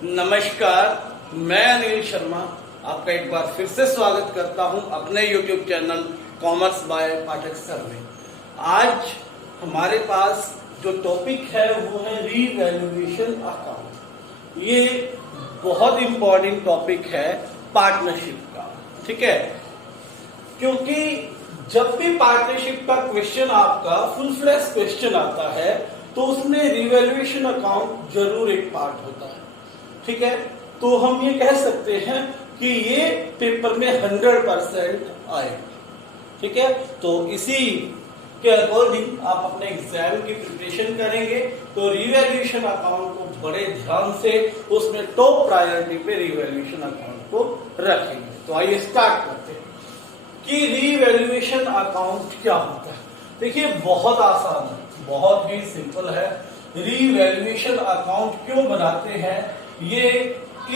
नमस्कार, मैं अनिल शर्मा आपका एक बार फिर से स्वागत करता हूं अपने YouTube channel commerce by Pathak sir में। आज हमारे पास जो टॉपिक है वो है रीवैल्यूएशन अकाउंट। ये बहुत इंपॉर्टेंट टॉपिक है पार्टनरशिप का, ठीक है, क्योंकि जब भी पार्टनरशिप का क्वेश्चन आपका फुल फ्लैश क्वेश्चन आता है तो उसमें रीवैल्यूएशन अकाउंट जरूर एक पार्ट होता है, ठीक है। तो हम ये कह सकते हैं कि ये पेपर में 100% आएगा, ठीक है। तो इसी के अकॉर्डिंग आप अपने एग्जाम की प्रिपरेशन करेंगे तो रीवैल्यूएशन अकाउंट को बड़े ध्यान से उसमें टॉप प्रायोरिटी पे रीवैल्यूएशन अकाउंट को रखेंगे। तो आइए स्टार्ट करते हैं कि रीवैल्यूएशन अकाउंट क्या होता है। देखिए बहुत आसान है, बहुत ही सिंपल है। रीवैल्यूएशन अकाउंट क्यों बनाते हैं ये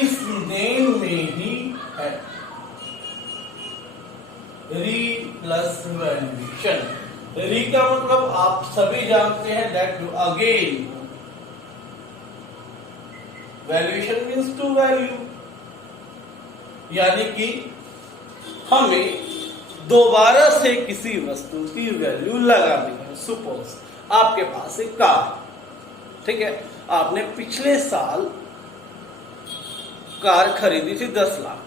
इस नेम में ही है, री प्लस वैल्यूएशन। री का मतलब आप सभी जानते हैं, that again. Valuation means to value, यानी कि हमें दोबारा से किसी वस्तु की वैल्यू लगानी है। सपोज आपके पास एक कार, ठीक है, आपने पिछले साल कार खरीदी थी 10 लाख।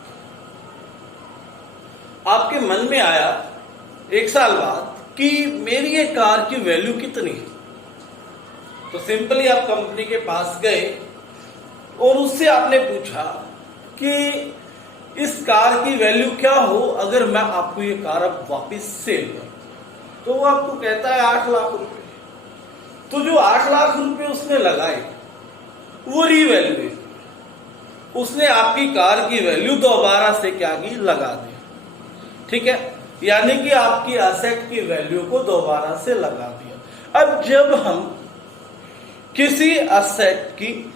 आपके मन में आया एक साल बाद कि मेरी ये कार की वैल्यू कितनी है, तो सिंपली आप कंपनी के पास गए और उससे आपने पूछा कि इस कार की वैल्यू क्या हो अगर मैं आपको ये कार अब वापस सेल करूं। तो वो आपको कहता है 8 लाख रुपए। तो जो 8 लाख रुपए उसने लगाए वो रीवैल्यू, उसने आपकी कार की वैल्यू दोबारा से क्या की, लगा दी, ठीक है, यानी कि आपकी एसेट की वैल्यू को दोबारा से लगा दिया। अब जब हम किसी एसेट की,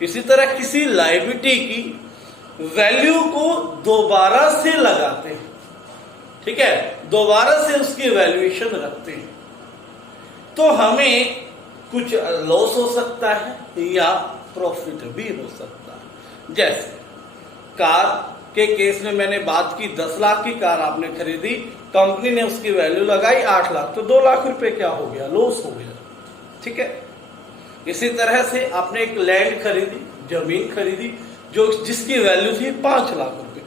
इसी तरह किसी लायबिलिटी की वैल्यू को दोबारा से लगाते हैं, ठीक है, दोबारा से उसकी वैल्यूएशन रखते हैं, तो हमें कुछ लॉस हो सकता है या प्रॉफिट भी हो सकता है। जैसे कार के केस में मैंने बात की, 10 लाख की कार आपने खरीदी, कंपनी ने उसकी वैल्यू लगाई 8 लाख, तो 2 लाख रुपए क्या हो गया, लॉस हो गया, ठीक है। इसी तरह से आपने एक लैंड खरीदी, जमीन खरीदी जो जिसकी वैल्यू थी 5 लाख रुपए।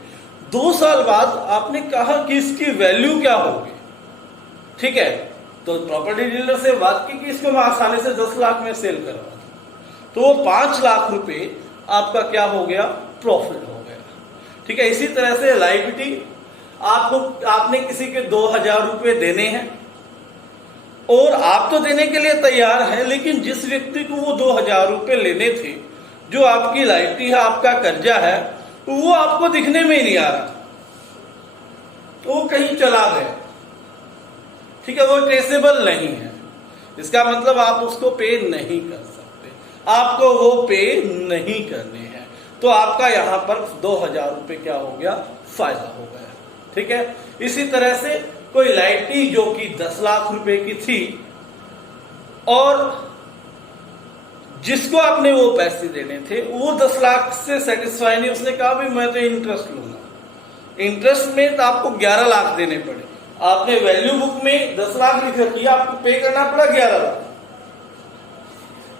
2 साल बाद आपने कहा कि इसकी वैल्यू क्या होगी, ठीक है, तो प्रॉपर्टी डीलर से बात की कि इसको मैं आसानी से 10 लाख में सेल करवा दूं, तो वो 5 लाख रुपए आपका क्या हो गया, प्रॉफिट हो गया, ठीक है। इसी तरह से लायबिलिटी, आपने किसी के 2000 रुपए देने हैं और आप तो देने के लिए तैयार हैं, लेकिन जिस व्यक्ति को वो 2000 रुपए लेने थे, जो आपकी लायबिलिटी है, आपका कर्जा है, वो आपको दिखने में ही नहीं आ रहा, तो वो कहीं चला गया, ठीक है, वो ट्रेसेबल नहीं है। इसका मतलब आप उसको पे नहीं कर सकते, आपको वो पे नहीं करने हैं, तो आपका यहां पर 2000 रुपए क्या हो गया, फायदा हो गया, ठीक है। इसी तरह से कोई लायबिलिटी जो कि 10 लाख रुपए की थी और जिसको आपने वो पैसे देने थे वो 10 लाख से सेटिस्फाई नहीं, उसने कहा भी मैं तो इंटरेस्ट लूंगा। इंटरेस्ट में तो आपको 11 लाख देने पड़े, आपने वैल्यू बुक में 10 लाख लिख रखी है, आपको पे करना पड़ा 11 लाख,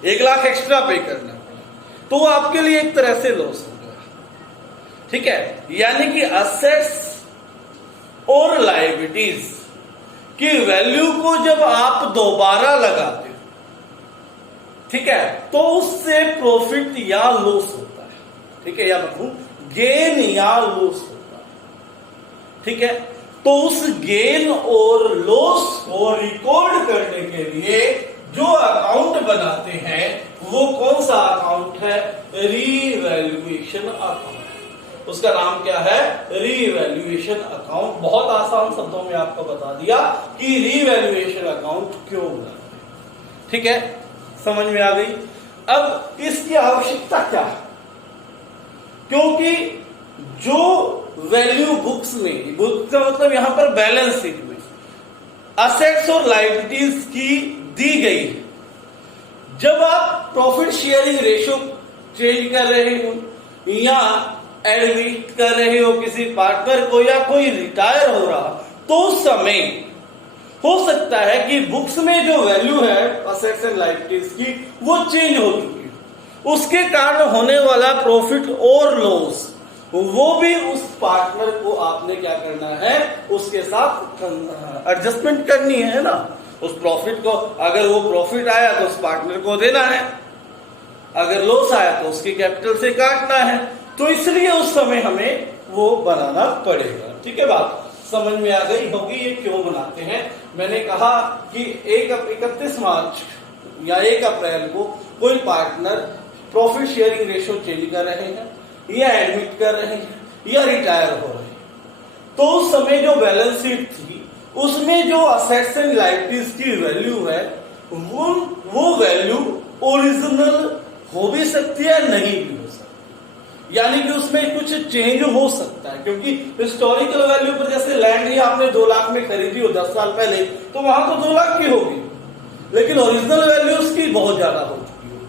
1 लाख एक्स्ट्रा पे करना पड़ा, तो वो आपके लिए एक तरह से लॉस हो गया, ठीक है। यानी कि असेट्स और लायबिलिटीज की वैल्यू को जब आप दोबारा लगाते हो, ठीक है, तो उससे प्रॉफिट या लॉस होता है, ठीक है, या मतलब गेन या लॉस होता है, ठीक है। तो उस गेन और लॉस को रिकॉर्ड करने के लिए जो अकाउंट बनाते हैं वो कौन सा अकाउंट है, रीवैल्यूएशन अकाउंट। उसका नाम क्या है, रीवैल्यूएशन अकाउंट। बहुत आसान शब्दों में आपको बता दिया कि रीवैल्यूएशन अकाउंट क्यों बनाते हैं, ठीक है, समझ में आ गई। अब इसकी आवश्यकता क्या है, क्योंकि जो वैल्यू बुक्स में, बुक का मतलब यहां पर बैलेंस शीट में असेट्स और लायबिलिटीज की दी गई है, जब आप प्रॉफिट शेयरिंग रेशो चेंज कर रहे हो या एडमिट कर रहे हो किसी पार्टनर को या कोई रिटायर हो रहा, तो उस समय हो सकता है कि बुक्स में जो वैल्यू है असेट्स एंड लायबिलिटीज की वो चेंज हो चुकी है। उसके कारण होने वाला प्रॉफिट और लॉस वो भी उस पार्टनर को आपने क्या करना है, उसके साथ एडजस्टमेंट करनी है ना। उस प्रॉफिट को, अगर वो प्रॉफिट आया तो उस पार्टनर को देना है, अगर लॉस आया तो उसकी कैपिटल से काटना है। तो इसलिए उस समय हमें वो बनाना पड़ेगा। ठीक है, बात समझ में आ गई होगी ये क्यों बनाते हैं। मैंने कहा कि 31 मार्च या 1 अप्रैल को कोई partner profit sharing ratio change कर रहे हैं या एडमिट कर रहे हैं या रिटायर हो रहे हैं, तो उस समय जो बैलेंस शीट थी उसमें जो असेट्स एंड लायबिलिटीज की वैल्यू है वो वैल्यू ओरिजिनल हो भी सकती है, नहीं भी हो सकती। यानी कि उसमें कुछ चेंज हो सकता है, क्योंकि हिस्टोरिकल वैल्यू पर जैसे लैंड ही आपने 2 लाख में खरीदी हो 10 साल पहले, तो वहां तो 2 लाख की होगी, लेकिन ओरिजिनल वैल्यू उसकी बहुत ज्यादा हो चुकी होगी।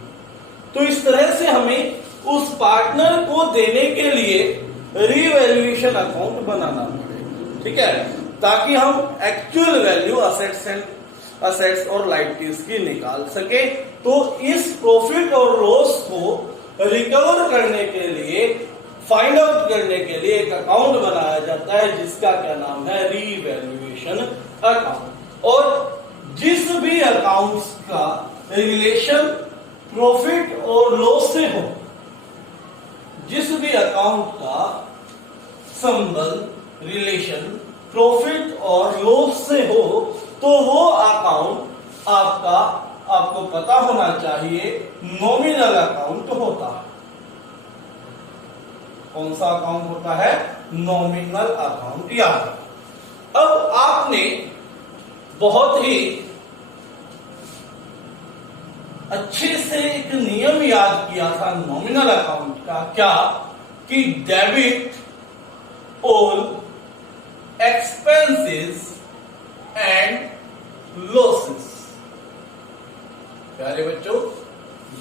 तो इस तरह से हमें उस पार्टनर को देने के लिए रीवैल्यूएशन अकाउंट बनाना पड़ेगा। ठीक है, ताकि हम एक्चुअल वैल्यू असेट्स और लायबिलिटीज की निकाल सके। तो इस प्रॉफिट और लॉस को रिकवर करने के लिए, फाइंड आउट करने के लिए एक अकाउंट बनाया जाता है जिसका क्या नाम है, रीवैल्यूएशन अकाउंट। और जिस भी अकाउंट्स का रिलेशन प्रॉफिट और लॉस से हो, जिस भी अकाउंट का संबंध रिलेशन प्रॉफिट और लॉस से हो, तो वो अकाउंट आपको पता होना चाहिए नॉमिनल अकाउंट होता है। कौन सा अकाउंट होता है, नॉमिनल अकाउंट। याद, अब आपने बहुत ही अच्छे से एक नियम याद किया था नॉमिनल अकाउंट का, क्या कि debit all expenses and losses. प्यारे बच्चों,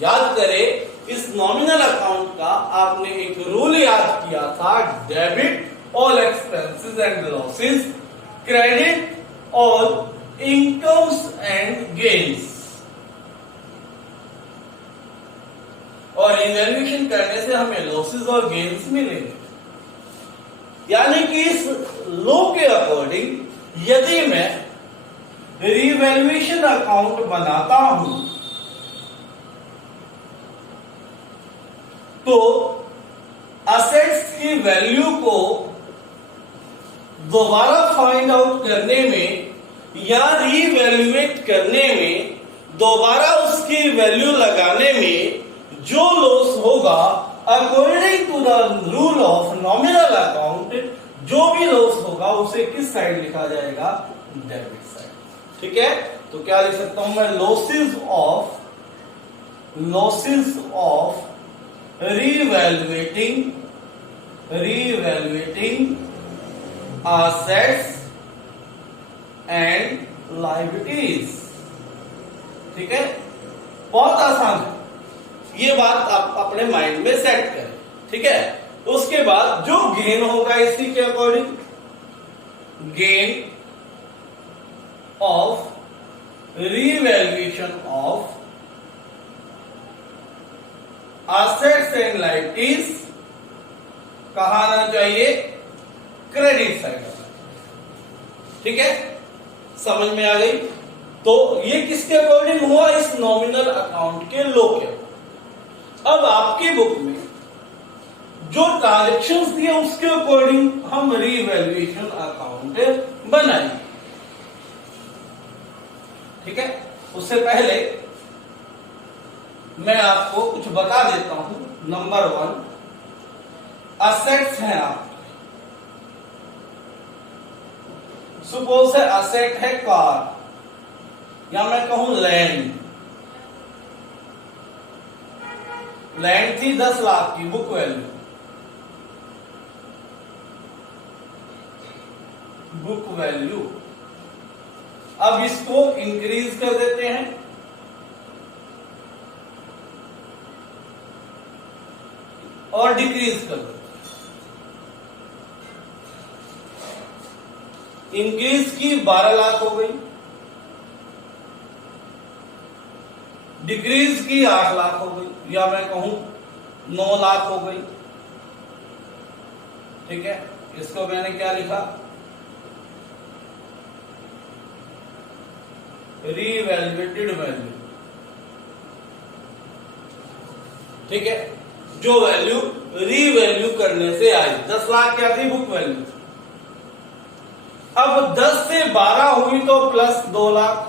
याद करें, इस नॉमिनल अकाउंट का आपने एक रूल याद किया था, debit all expenses and losses, credit all incomes and gains. और इवैल्यूएशन करने से हमें लॉसेस और गेन्स मिलेंगे। यानी कि इस लॉ के अकॉर्डिंग यदि मैं रीवैल्यूएशन अकाउंट बनाता हूं तो असेट्स की वैल्यू को दोबारा फाइंड आउट करने में या रीवैल्यूएट करने में, दोबारा उसकी वैल्यू लगाने में जो लॉस होगा, according to the rule of nominal account, जो भी लॉस होगा उसे किस साइड लिखा जाएगा, डेबिट साइड। ठीक है, तो क्या लिख सकता हूं मैं, losses of reevaluating assets and liabilities। ठीक है, बहुत आसान है, ये बात आप अपने माइंड में सेट करें। ठीक है, उसके बाद जो गेन होगा इसी के according, gain of revaluation of assets and liabilities कहां आना चाहिए, क्रेडिट साइड। ठीक है, समझ में आ गई। तो ये किसके अकॉर्डिंग हुआ, इस नॉमिनल अकाउंट के लॉ के। अब आपकी बुक में जो ट्रांजेक्शंस दिए उसके अकॉर्डिंग हम रीवैल्यूएशन अकाउंट बनाएंगे। ठीक है, उससे पहले मैं आपको कुछ बता देता हूं। नंबर 1, असेट्स हैं आप, सपोज है असेट है कार, या मैं कहूं लैंड थी 10 लाख की बुक वैल्यू, अब इसको इंक्रीज कर देते हैं और डिक्रीज कर दो। इंक्रीज की 12 लाख हो गई, डिक्रीज की 8 लाख हो गई, या मैं कहूं 9 लाख हो गई। ठीक है, इसको मैंने क्या लिखा, रीवैल्यूएटेड वैल्यू। ठीक है, जो वैल्यू रीवैल्यू करने से आई, 10 लाख क्या थी बुक वैल्यू। अब 10 से 12 हुई तो प्लस 2 लाख,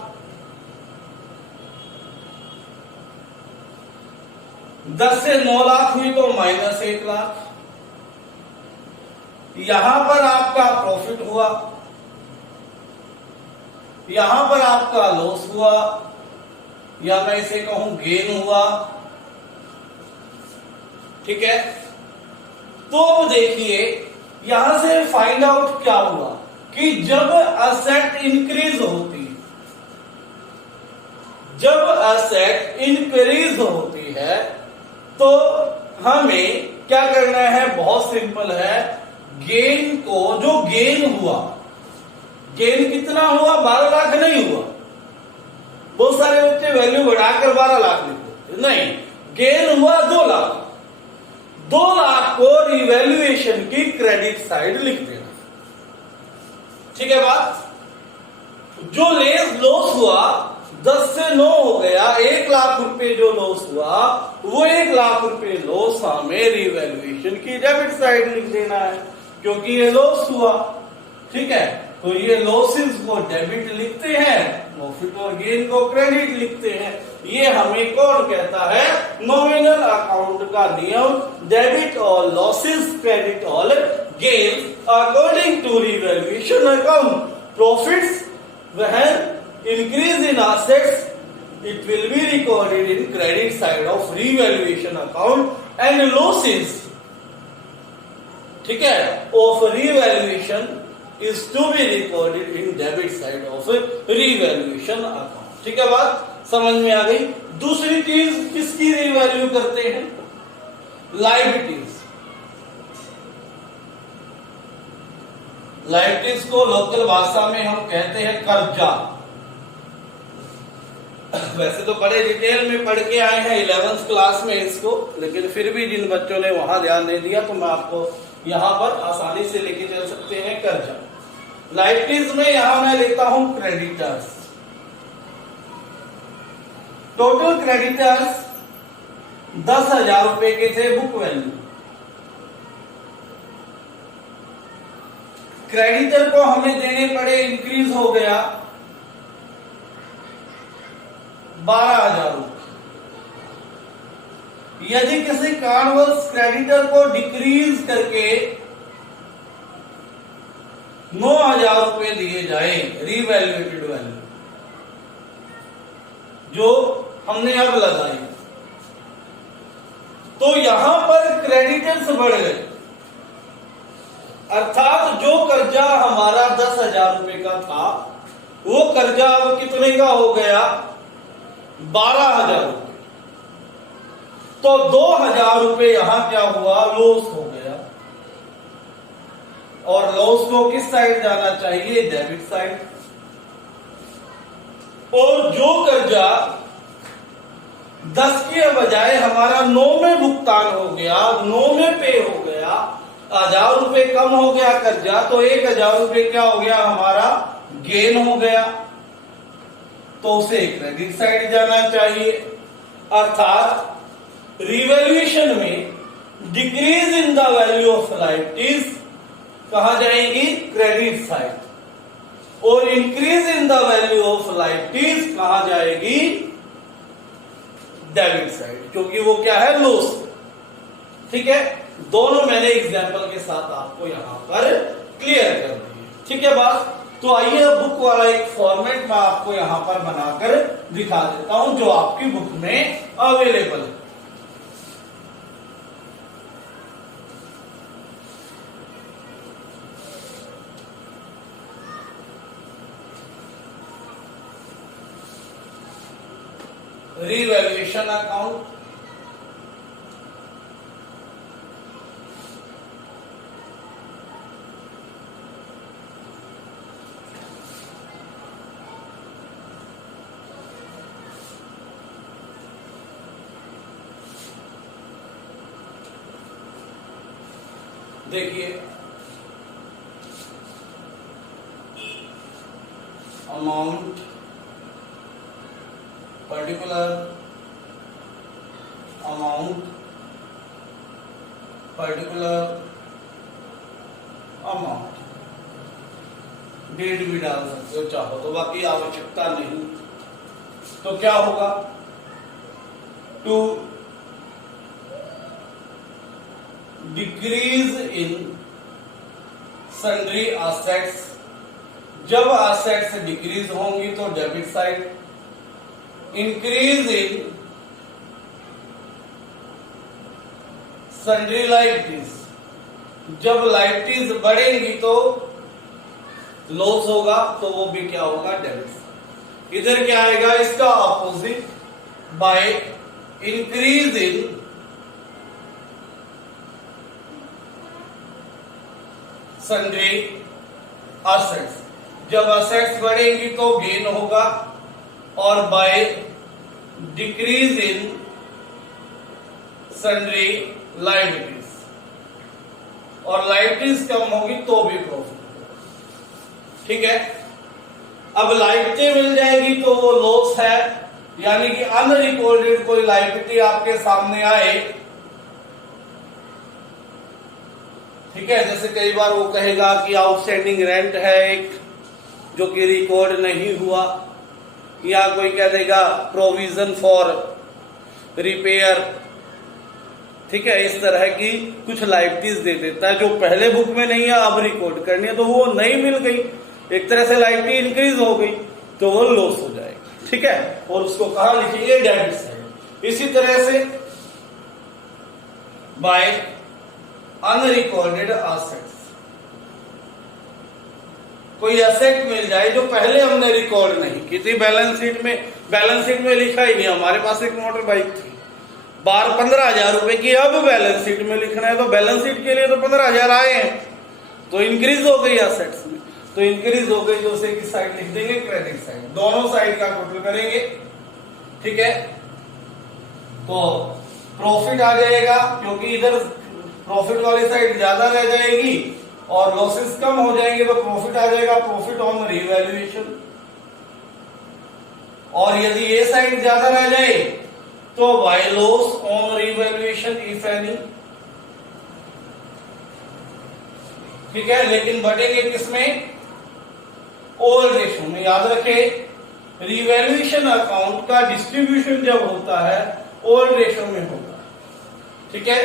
10 से 9 लाख हुई तो माइनस 1 लाख। यहां पर आपका प्रॉफिट हुआ, यहां पर आपका लॉस हुआ, या मैं इसे कहूं गेन हुआ। ठीक है, तो अब देखिए यहां से फाइंड आउट क्या हुआ कि जब असेट इंक्रीज होती है, जब असेट इंक्रीज होती है तो हमें क्या करना है, बहुत सिंपल है। गेन को, जो गेन हुआ, गेन कितना हुआ, 12 लाख नहीं हुआ। बहुत सारे बच्चे वैल्यू बढ़ाकर 12 लाख लिखते, नहीं, गेन हुआ 2 लाख। 2 लाख को रिवैल्यूएशन की क्रेडिट साइड लिख देना। ठीक है बात। जो लॉस हुआ 10 से 9 हो गया, 1 लाख रुपए जो लॉस हुआ, वो 1 लाख रुपए लॉस हमें रिवैल्यूएशन की डेबिट साइड लिख देना है, क्योंकि ये लॉस हुआ। ठीक है, तो ये लॉसेस को डेबिट लिखते हैं, प्रॉफिट और गेन को क्रेडिट लिखते हैं। ये हमें कौन कहता है, नॉमिनल अकाउंट का नियम, debit all losses credit all gain according to revaluation account. Profits when increase in assets, it will be recorded in credit side of revaluation account, and losses, ठीक है, of revaluation is to be recorded in debit side of revaluation account। ठीक है, बात समझ में आ गई। दूसरी चीज किसकी रिवैल्यू करते हैं, लायबिलिटीज। लायबिलिटीज को लोकल भाषा में हम कहते हैं कर्जा। वैसे तो बड़े डिटेल में पढ़ के आए हैं 11th क्लास में इसको, लेकिन फिर भी जिन बच्चों ने वहां ध्यान दे दिया तो मैं आपको यहां पर आसानी से लेके चल सकते हैं। कर्जा लायबिलिटीज में यहां मैं लेता हूं क्रेडिटर्स। टोटल क्रेडिटर्स 10,000 रुपए के थे बुक वैल्यू। क्रेडिटर को हमें देने पड़े, इंक्रीज हो गया 12,000 रुपए। यदि किसी कारणवश क्रेडिटर को डिक्रीज करके 9,000 रुपए दिए जाए, रिवैल्यूएटेड वैल्यू जो हमने अब लगाई, तो यहां पर क्रेडिटर्स बढ़ गए, अर्थात जो कर्जा हमारा 10,000 रुपए का था वो कर्जा अब कितने का हो गया, 12,000 रुपए। तो 2,000 रुपए यहां क्या हुआ, लॉस हो गया। और लॉस को किस साइड जाना चाहिए, डेबिट साइड। और जो कर्जा 10 के बजाय हमारा 9 में भुगतान हो गया, 9 में पे हो गया, 1,000 रुपए कम हो गया कर्जा, तो 1,000 रुपए क्या हो गया, हमारा गेन हो गया, तो उसे क्रेडिट साइड जाना चाहिए। अर्थात रिवैल्यूएशन में decrease in the value of liabilities कहां जाएगी, क्रेडिट साइड, और increase in the value of liabilities कहां जाएगी, डेबिट साइड, क्योंकि वो क्या है, लॉस। ठीक है, दोनों मैंने एग्जांपल के साथ आपको यहां पर क्लियर कर दिए। ठीक है बात। तो आइए बुक वाला एक फॉर्मेट मैं आपको यहां पर बनाकर दिखा देता हूं जो आपकी बुक में अवेलेबल है। रिवैल्यूएशन अकाउंट, देखिए अमाउंट पर्टिकुलर अमाउंट डेट भी डाल सकते हो चाहो तो, बाकी आवश्यकता नहीं। तो क्या होगा, to decrease in sundry assets, जब एसेट्स डिक्रीज होंगी तो debit side, increase in sundry liabilities, जब लायबिलिटीज बढ़ेंगी तो लॉस होगा, तो वो भी क्या होगा, डेबिट। इधर क्या आएगा, इसका opposite, by increase in sundry assets, जब एसेट्स बढ़ेंगी तो गेन होगा, और by decrease in sundry liabilities, और लायबिलिटीज कम होगी तो भी प्रॉफिट। ठीक है, अब लायबिलिटी मिल जाएगी तो वो लॉस है, यानी कि अनरिकॉर्डेड कोई लायबिलिटी आपके सामने आए, ठीक है, जैसे कई बार वो कहेगा कि आउटस्टैंडिंग रेंट है एक जो कि रिकॉर्ड नहीं हुआ, या कोई कह देगा प्रोविजन फॉर रिपेयर, ठीक है, इस तरह की कुछ लायबिलिटीज दे देता है जो पहले बुक में नहीं है, अब रिकॉर्ड करनी है, तो वो नहीं मिल गई, एक तरह से लायबिलिटी इंक्रीज हो गई, तो वो लॉस हो जाएगा। ठीक है, और उसको कहां लिखेंगे, डेबिट साइड। इसी तरह से बाय अनरिकॉर्डेड एसेट्स, कोई एसेट मिल जाए जो पहले हमने रिकॉर्ड नहीं की थी, बैलेंस शीट में लिखा ही नहीं, हमारे पास एक मोटर बाइक थी 15,000 रुपए की, अब बैलेंस शीट में लिखना है, तो बैलेंस शीट के लिए तो 15,000 आए हैं, तो इंक्रीज हो गई एसेट्स में, तो इंक्रीज हो गई तो उसे किस साइड लिख देंगे, क्रेडिट साइड, दोनों साइड का टोटल करेंगे। ठीक है, तो प्रॉफिट आ जाएगा, क्योंकि इधर प्रॉफिट वाली साइड ज्यादा रह जाएगी और लॉसेस कम हो जाएंगे, तो प्रॉफिट आ जाएगा, प्रॉफिट ऑन रीवैल्यूएशन। और यदि ये साइड ज्यादा रह जाए तो by loss on revaluation if any. ठीक है, लेकिन बढ़ेंगे किसमें, ओल्ड रेशो में। याद रखें, रिवैल्यूएशन अकाउंट का डिस्ट्रीब्यूशन जब होता है ओल्ड रेशो में होता है। ठीक है,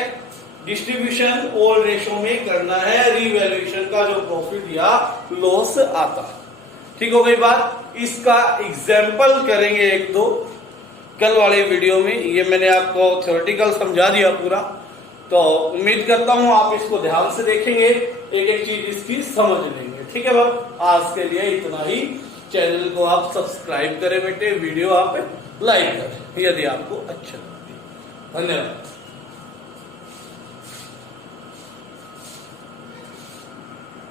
डिस्ट्रीब्यूशन ओल्ड रेशो में करना है, रिवैल्यूएशन का जो प्रॉफिट या लॉस आता है। ठीक हो गई बात। इसका एग्जाम्पल करेंगे एक दो कल वाले वीडियो में। ये मैंने आपको थ्योरेटिकल समझा दिया पूरा, तो उम्मीद करता हूं आप इसको ध्यान से देखेंगे, एक एक चीज इसकी समझ लेंगे। ठीक है बाब, आज के लिए इतना ही। चैनल को आप सब्सक्राइब करें बेटे, वीडियो आप लाइक करें यदि आपको अच्छा लगे। धन्यवाद।